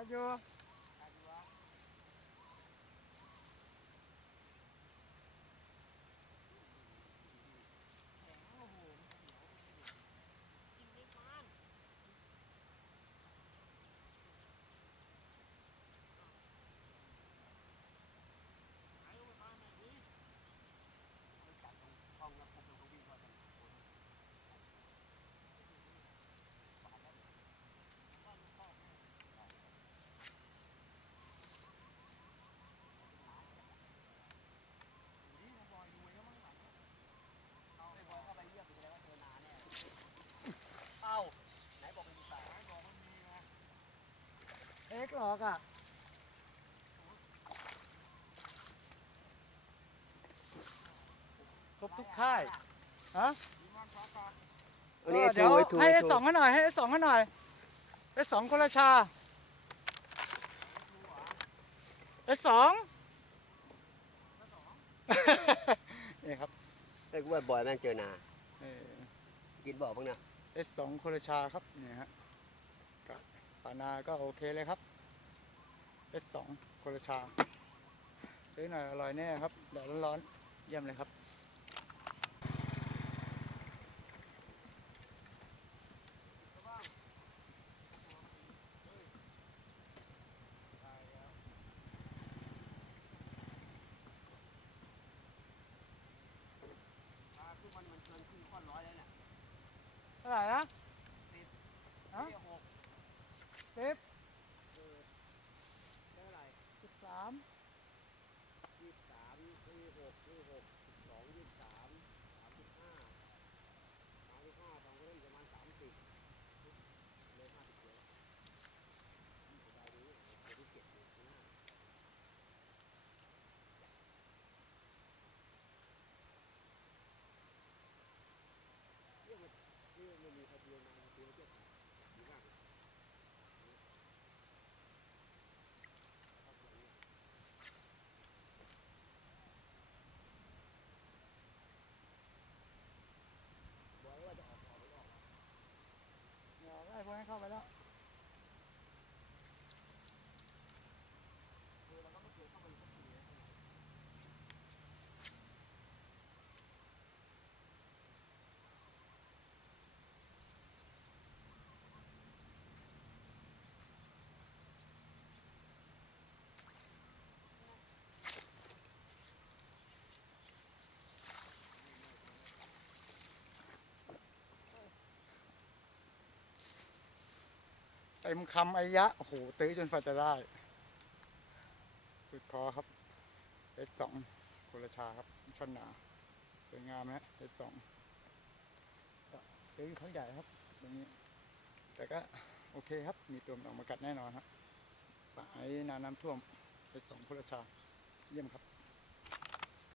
กัดอยู่เอ็กหลอกอ่ะครบทุกค่ายฮะเดี๋ยวให้ไอ้สองให้หน่อยให้ไอ้สองให้หน่อยไอ้สองคนละชาไอ้สองนี่ครับไอ้กูว่าบ่อยแม่งเจอนากินบ่อพวกเนี้ยไอ้สองคนละชาครับนี่ฮะปานาก็โอเคเลยครับไอ้สองคนละชาซื้อหน่อยอร่อยแน่ครับแดดร้อนๆเยี่ยมเลยครับเท่าไหร่นะ10 13 ไอ้พวกนั้นเข้าไปแล้วเต็มคำไอ้ยะโอ้โหตื้อจนฝันจะได้สุดคอครับเอสสองคนละชาครับช่อนหนาสวยงามนะเอสสองตื้อเขาใหญ่ครับตรงนี้แต่ก็โอเคครับมีตัวมันออกมากัดแน่นอนครับป่าไอ้น้ำท่วมเอสสองคนละชาเยี่ยมครับ